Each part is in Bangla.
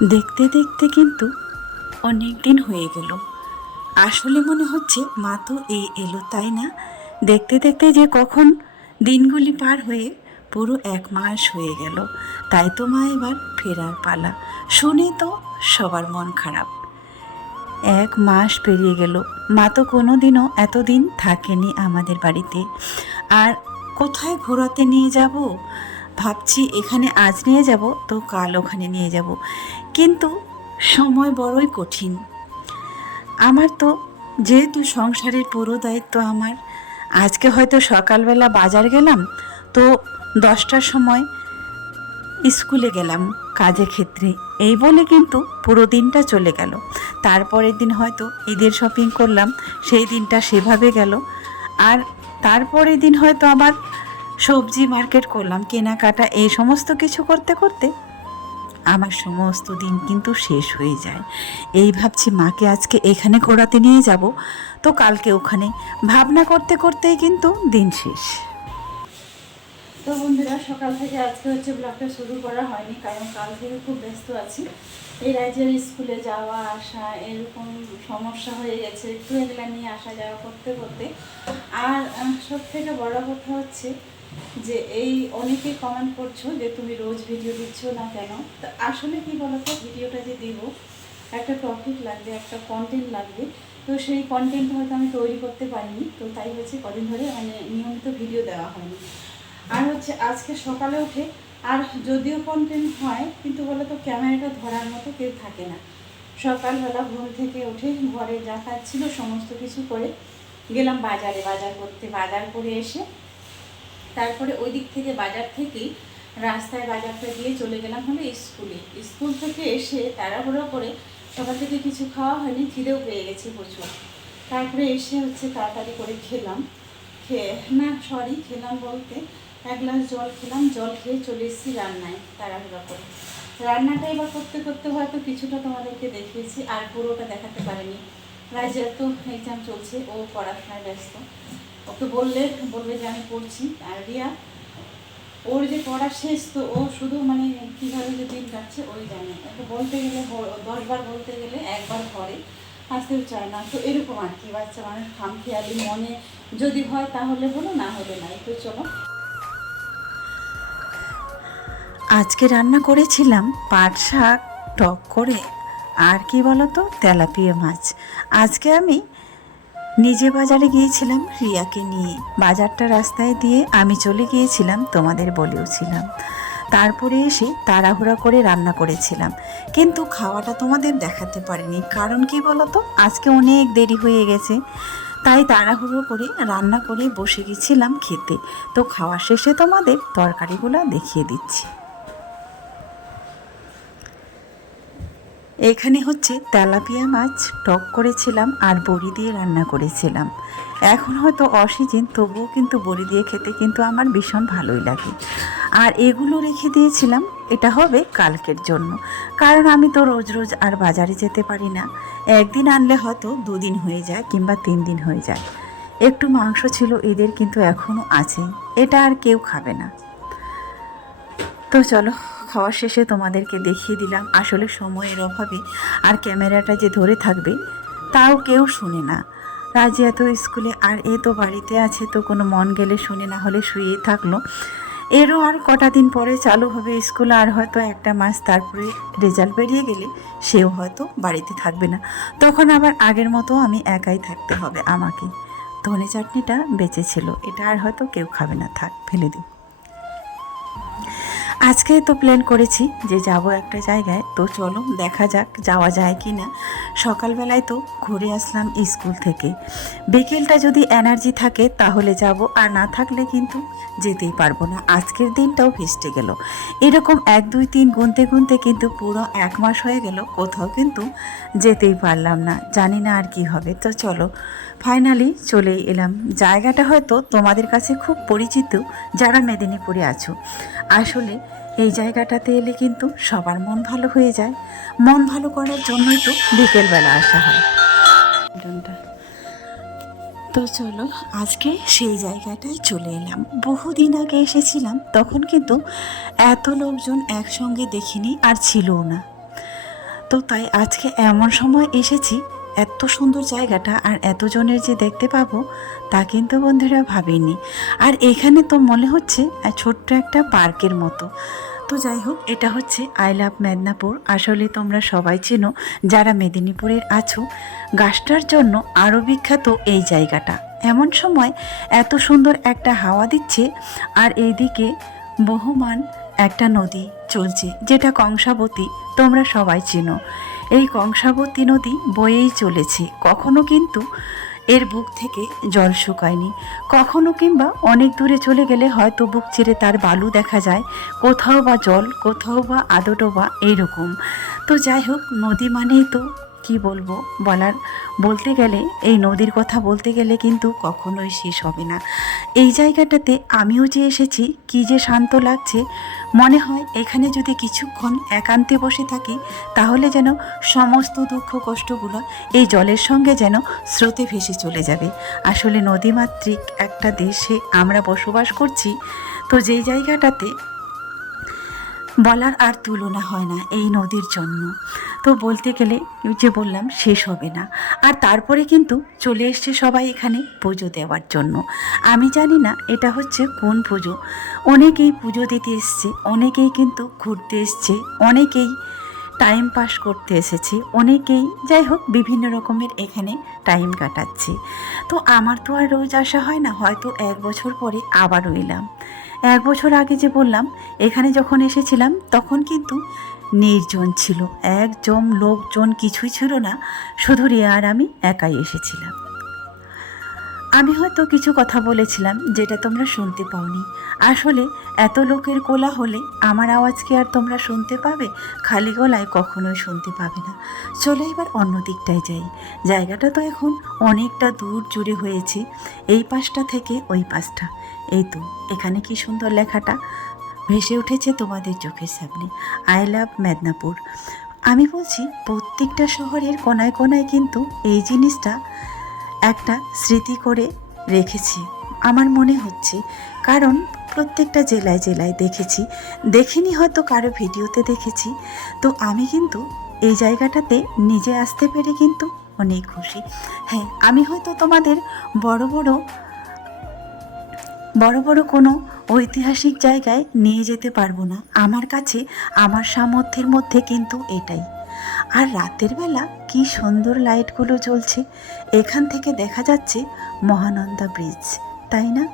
দেখতে দেখতে কিন্তু অনেক দিন হয়ে গেল। আসলে মনে হচ্ছে মা তো এই এলো, তাই না? দেখতে দেখতে যে কখন দিনগুলি পার হয়ে পুরো এক মাস হয়ে গেল, তাই তো মা এবার ফেরার পালা। শুনে তো সবার মন খারাপ। এক মাস পেরিয়ে গেল। মা তো কোনো দিনও এতদিন থাকেনি আমাদের বাড়িতে। আর কোথায় ঘোরাতে নিয়ে যাব? ভাবছি এখানে আজ নিয়ে যাব, তো কাল ওখানে নিয়ে যাব। কিন্তু সময় বড়ই কঠিন। আমার তো যেহেতু সংসারের পুরো দায়িত্ব আমার, আজকে হয়তো সকালবেলা বাজার গেলাম, তো দশটার সময় স্কুলে গেলাম কাজের ক্ষেত্রে। এই বলে কিন্তু পুরো দিনটা চলে গেল। তারপরের দিন হয়তো ঈদের শপিং করলাম, সেই দিনটা সেভাবে গেল। আর তারপরের দিন হয়তো আবার সবজি মার্কেট করলাম, কেনাকাটা, এই সমস্ত কিছু করতে করতে আমার সমস্ত দিন কিন্তু শেষ হয়ে যায়। এই ভাবছি মাকে আজকে এখানে ঘোরাতে নিয়ে যাব। তো কালকে ওখানে ভাবনা করতে করতেই কিন্তু দিন শেষ। তো বন্ধুরা, সকাল থেকে আজকে হচ্ছে ব্লগটা শুরু করা হয়নি, কারণ কাল থেকে খুব ব্যস্ত আছি। এই রাজ্যের স্কুলে যাওয়া, আসা, এরকম সমস্যা হয়ে গেছে, একটু এগুলা নিয়ে আসা যাওয়া করতে করতে। আর সব থেকে বড় কথা হচ্ছে যে এই অনেকেই কমেন্ট করছ যে তুমি রোজ ভিডিও দিচ্ছ না কেন? তো আসলে কি বলতো ভিডিওটা যে দিব, একটা টপিক লাগবে, একটা কন্টেন্ট লাগবে। তো সেই কন্টেন্ট হয়তো আমি তৈরি করতে পারিনি, তো তাই হচ্ছে কদিন ধরে মানে নিয়মিত ভিডিও দেওয়া হয়নি। আর হচ্ছে আজকে সকালে উঠে আর যদিও কন্টেন্ট হয়, কিন্তু বলে তো ক্যামেরাটা ধরার মতো কেউ থাকে না। সকালবেলা ঘুম থেকে উঠে ঘরে যা ছিল সমস্ত কিছু করে গেলাম বাজারে। বাজার করতে, বাজার করে এসে তারপরে ওই দিক থেকে বাজার থেকেই রাস্তায় বাজারটা দিয়ে চলে গেলাম হলো স্কুলে। স্কুল থেকে এসে তাড়াহুড়ো করে সকাল থেকে কিছু খাওয়া হয়নি, খিদেও পেয়ে গেছে প্রচুর। তারপরে এসে হচ্ছে তাড়াতাড়ি করে খেলাম। খেয়ে, না সরি খেলাম বলতে এক গ্লাস জল খেলাম, জল খেয়ে চলে এসেছি রান্নায় তাড়াহুড়া করে। রান্নাটা এবার করতে করতে হয়তো কিছুটা তোমাদেরকে দেখিয়েছি, আর পুরোটা দেখাতে পারিনি। রাজের তো এক্সাম চলছে, ও পড়াশোনায় ব্যস্ত। ওকে বললে বলবে যে আমি পড়ছি আর রিয়া ওর যে পড়া শেষ, তো ও শুধু মানে কীভাবে যে দিন কাটছে, ওই জানে। ওকে বলতে গেলে দশবার বলতে গেলে একবার করে, আসতেও চায় না। তো এরকম আর কি, বাচ্চা মানুষ খামখেয়ালি মনে যদি হয় তাহলে বলো, না হলে নাই। তো চলো। আজকে রান্না করেছিলাম পাট শাক, টক করে। আর কি বলতো? তেলাপিয়া মাছ। আজকে আমি নিজে বাজারে গিয়েছিলাম রিয়াকে নিয়ে। বাজারটা রাস্তায় দিয়ে আমি চলে গিয়েছিলাম, তোমাদের বলেওছিলাম তারপরে এসে তাড়াহুড়া করে রান্না করেছিলাম। কিন্তু খাওয়াটা তোমাদের দেখাতে পারিনি। কারণ কি বলতো? আজকে অনেক দেরি হয়ে গেছে। তাই তাড়াহুড়ো করে রান্না করে বসে গেছিলাম খেতে। তো খাওয়া শেষে তোমাদের তরকারিগুলো দেখিয়ে দিচ্ছি। এখানে হচ্ছে তেলাপিয়া মাছ টক করেছিলাম আর বড়ি দিয়ে রান্না করেছিলাম। এখন হয়তো অসিজন, তবুও কিন্তু বড়ি দিয়ে খেতে কিন্তু আমার ভীষণ ভালোই লাগে। আর এগুলো রেখে দিয়েছিলাম, এটা হবে কালকের জন্য। কারণ আমি তো রোজ রোজ আর বাজারে যেতে পারি না। একদিন আনলে হয়তো দুদিন হয়ে যায় কিংবা তিন দিন হয়ে যায়। একটু মাংস ছিল, এদের কিন্তু এখনও আছে। এটা আর কেউ খাবে না। তো চলো খাওয়ার শেষে তোমাদেরকে দেখিয়ে দিলাম আসলে সময়ের অভাবে আর ক্যামেরাটা যে ধরে থাকবে, তাও কেউ শুনে না। রাজি এত স্কুলে, আর এ তো বাড়িতে আছে, তো কোনো মন গেলে শুনে না হলে শুয়েই থাকল। এরও আর কটা দিন পরে চালু হবে স্কুল, আর হয়তো একটা মাস তারপরে রেজাল্ট বেরিয়ে গেলে সেও হয়তো বাড়িতে থাকবে না। তখন আবার আগের মতো আমি একাই থাকতে হবে আমাকে। ধনে চাটনিটা বেঁচে ছিল, এটা আর হয়তো কেউ খাবে না, থাক, ফেলে দিই। আজকে তো প্ল্যান করেছি যে যাব একটা জায়গায়। তো চলো, দেখা যাক যাওয়া যায় কি না সকালবেলায় তো ঘুরে আসলাম স্কুল থেকে। বিকেলটা যদি এনার্জি থাকে, তাহলে যাব। আর না থাকলে কিন্তু যেতেই পারব না। আজকের দিনটাও ভেস্টে গেল। এরকম এক, দুই, তিন গুনতে গুনতে কিন্তু পুরো এক মাস হয়ে গেল। কোথাও কিন্তু যেতেই পারলাম না। জানি না আর কি হবে। তো চলো ফাইনালি চলেই এলাম। জায়গাটা হয়তো তোমাদের কাছে খুব পরিচিত, যারা মেদিনীপুরে আছো। আসলে এই জায়গাটাতে এলে কিন্তু সবার মন ভালো হয়ে যায়। মন ভালো করার জন্যই তো বিকেলবেলা আসা হয়। তো চলো, আজকে সেই জায়গাটায় চলে এলাম। বহুদিন আগে এসেছিলাম, তখন কিন্তু এত লোকজন একসঙ্গে দেখিনি আর ছিলও না। তো তাই আজকে এমন সময় এসেছি এত সুন্দর জায়গাটা আর এতজনের যে দেখতে পাবো, তা কিন্তু বন্ধুরা ভাবিনি। আর এখানে তো মনে হচ্ছে ছোট্ট একটা পার্কের মতো। তো যাই হোক, এটা হচ্ছে আই লাভ মেদিনীপুর। আসলে তোমরা সবাই চেনো যারা মেদিনীপুরের আছো, গাছটার জন্য আরও বিখ্যাত এই জায়গাটা। এমন সময় এত সুন্দর একটা হাওয়া দিচ্ছে আর এইদিকে বহুমান একটা নদী চলছে, যেটা কংসাবতী, তোমরা সবাই চেনো। এই কংসাবতী নদী বয়েই চলেছে। কখনো কিন্তু এর বুক থেকে জল শুকায়নি। কখনো কিংবা অনেক দূরে চলে গেলে হয়তো বুক চিরে তার বালু দেখা যায়। কোথাও বা জল, কোথাও বা আদটো বা এইরকম। তো যাই হোক, নদী মানেই তো কি বলব? বলার বলতে গেলে, এই নদীর কথা বলতে গেলে কিন্তু কখনোই শেষ হবে না। এই জায়গাটাতে আমিও যে এসেছি, কি যে শান্ত লাগছে, মনে হয় এখানে যদি কিছুক্ষণ একান্তে বসে থাকি, তাহলে যেন সমস্ত দুঃখ কষ্টগুলো এই জলের সঙ্গে যেন স্রোতে ভেসে চলে যাবে। আসলে নদীমাতৃক একটা দেশে আমরা বসবাস করছি, তো যেই জায়গাটাতে বলার আর তুলনা হয় না এই নদীর জন্য। তো বলতে গেলে যে বললাম, শেষ হবে না। আর তারপরে কিন্তু চলে এসছে সবাই এখানে পুজো দেওয়ার জন্য। আমি জানি না এটা হচ্ছে কোন পুজো। অনেকেই পুজো দিতে এসছে, অনেকেই কিন্তু ঘুরতে এসছে, অনেকেই টাইম পাস করতে এসেছে, অনেকেই যাই হোক বিভিন্ন রকমের এখানে টাইম কাটাচ্ছে। তো আমার তো আর রোজ আসা হয় না, হয়তো এক বছর পরে আবারও এলাম। এক বছর আগে যে বললাম, এখানে যখন এসেছিলাম, তখন কিন্তু নির্জন ছিল। একজন লোকজন কিছুই ছিল না, শুধু রিয়া আর আমি একাই এসেছিলাম। আমি হয়তো কিছু কথা বলেছিলাম যেটা তোমরা শুনতে পাওনি। আসলে এত লোকের কোলা হলে আমার আওয়াজ কি আর তোমরা শুনতে পাবে? খালি গলায় কখনোই শুনতে পাবে না। চলে এবার অন্য দিকটায় যাই। জায়গাটা তো এখন অনেকটা দূর জুড়ে হয়েছে, এই পাশটা থেকে ওই পাশটা। এই তো, এখানে কি সুন্দর লেখাটা? ভেসে উঠেছে তোমাদের চোখের সামনে। আই লাভ মেদিনীপুর আমি বলছি, প্রত্যেকটা শহরের কোনায় কোনায় কিন্তু এই জিনিসটা একটা স্মৃতি করে রেখেছি, আমার মনে হচ্ছে। কারণ প্রত্যেকটা জেলায় জেলায় দেখেছি। দেখিনি হয়তো কারও ভিডিওতে দেখেছি। তো আমি কিন্তু এই জায়গাটাতে নিজে আসতে পেরে কিন্তু অনেক খুশি। হ্যাঁ আমি হয়তো তোমাদের বড় বড় বড় বড় কোনো ঐতিহাসিক জায়গায় নিয়ে যেতে পারব না। আমার কাছে আমার সামর্থ্যের মধ্যে কিন্তু এটাই। আর রাতের বেলা কি সুন্দর লাইটগুলো জ্বলছে, এখান থেকে দেখা যাচ্ছে মহানন্দা ব্রিজ। তাই না?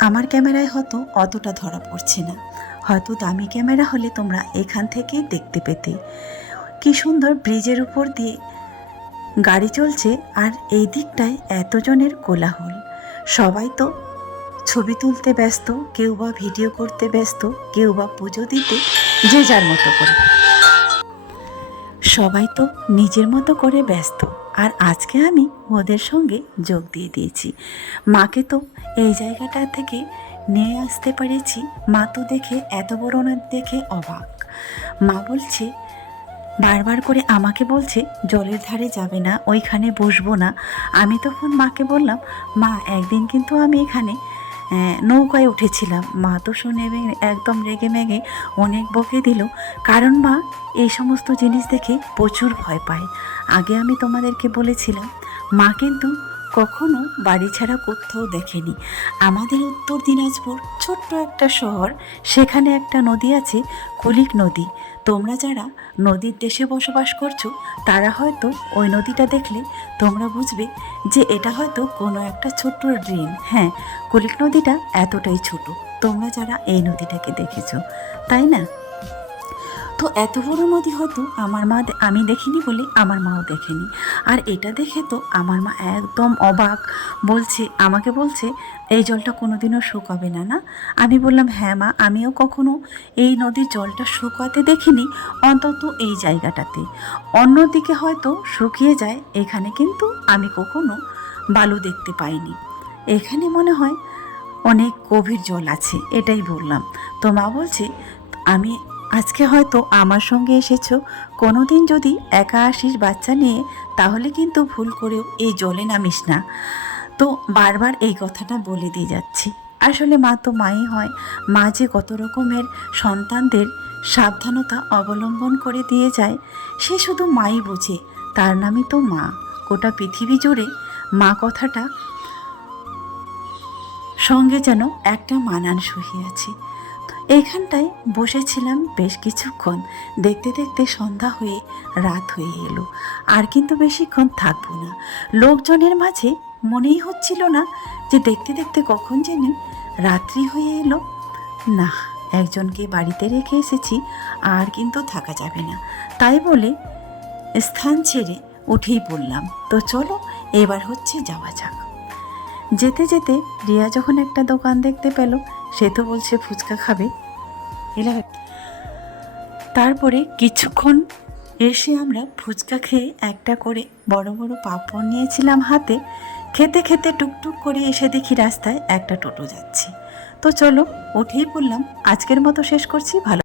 আমার ক্যামেরায় হয়তো অতটা ধরা পড়ছে না। হয়তো দামি ক্যামেরা হলে তোমরা এখান থেকেই দেখতে পেতে। কি সুন্দর ব্রিজের উপর দিয়ে গাড়ি চলছে আর এই দিকটায় এতজনের কোলাহল। সবাই তো ছবি তুলতে ব্যস্ত, কেউ বা ভিডিও করতে ব্যস্ত, কেউ বা পুজো দিতে যে যার মতো করে। সবাই তো নিজের মতো করে ব্যস্ত। আর আজকে আমি ওদের সঙ্গে যোগ দিয়ে দিয়েছি। মাকে তো এই জায়গাটা থেকে নিয়ে আসতে পেরেছি। মা তো দেখে, এত বড় না দেখে অবাক। মা বলছে, বারবার করে আমাকে বলছে, জলের ধারে যাবে না, ওইখানে বসবো না। আমি তখন মাকে বললাম, মা, একদিন কিন্তু আমি এখানে নৌকায় উঠেছিলাম। মা তো শুনে একদম রেগে মেগে অনেক বকে দিল, কারণ মা, এই সমস্ত জিনিস দেখে প্রচুর ভয় পায়। আগে আমি তোমাদেরকে বলেছিলাম, মা কিন্তু কখনো বাড়ি ছাড়া কোথাও দেখেনি। আমাদের উত্তর দিনাজপুর ছোট্ট একটা শহর, সেখানে একটা নদী আছে, কুলিক নদী। তোমরা যারা নদীর দেশে বসবাস করছ, তারা হয়তো ওই নদীটা দেখলে তোমরা বুঝবে যে এটা হয়তো কোনো একটা ছোট্ট ড্রেন। হ্যাঁ কলিক নদীটা এতটাই ছোট। তোমরা যারা এই নদীটাকে দেখেছ, তাই না? তো এত বড় নদী হয়তো আমার মা আমি দেখিনি বলে আমার মাও দেখেনি। আর এটা দেখে তো আমার মা একদম অবাক। বলছে, আমাকে বলছে, এই জলটা কোনোদিনও শুকাবে না না? আমি বললাম হ্যাঁ মা, আমিও কখনো এই নদীর জলটা শুকাতে দেখিনি, অন্তত এই জায়গাটাতে। অন্যদিকে হয়তো শুকিয়ে যায়, এখানে কিন্তু আমি কখনো বালু দেখতে পাইনি। এখানে মনে হয় অনেক গভীর জল আছে, এটাই বললাম। তো মা বলছে, আমি আজকে হয়তো আমার সঙ্গে এসেছ। কোনো দিন যদি একা আসিস বাচ্চা নিয়ে, তাহলে কিন্তু ভুল করেও এই জলে নামিস না। তো বারবার এই কথাটা বলে দিয়ে যাচ্ছি। আসলে মা তো মাই হয়। মা যে কত রকমের সন্তানদের সাবধানতা অবলম্বন করে দিয়ে যায়, সে শুধু মাই বোঝে, তার নামই তো মা। গোটা পৃথিবী জুড়ে মা কথাটা সঙ্গে যেন একটা মানান সহি আছে। এইখানটায় বসেছিলাম বেশ কিছুক্ষণ। দেখতে দেখতে সন্ধ্যা হয়ে রাত হয়ে এলো। আর কিন্তু বেশিক্ষণ থাকব না। লোকজনের মাঝে মনেই হচ্ছিল না যে দেখতে দেখতে কখন জেনে রাত্রি হয়ে এলো। না, একজনকে বাড়িতে রেখে এসেছি, আর কিন্তু থাকা যাবে না। তাই বলে স্থান ছেড়ে উঠেই পড়লাম। তো চলো, এবার হচ্ছে যাওয়া যাক। যেতে যেতে রিয়া যখন একটা দোকান দেখতে পেল সে তো বলছে ফুচকা খাবে। এলা তারপরে কিছুক্ষণ এসে আমরা ফুচকা খেয়ে একটা করে বড় বড় পাঁপড় নিয়েছিলাম হাতে। খেতে খেতে টুকটুক করে এসে দেখি রাস্তায় একটা টোটো যাচ্ছে। তো চলো উঠেই পড়লাম। আজকের মতো শেষ করছি। ভালো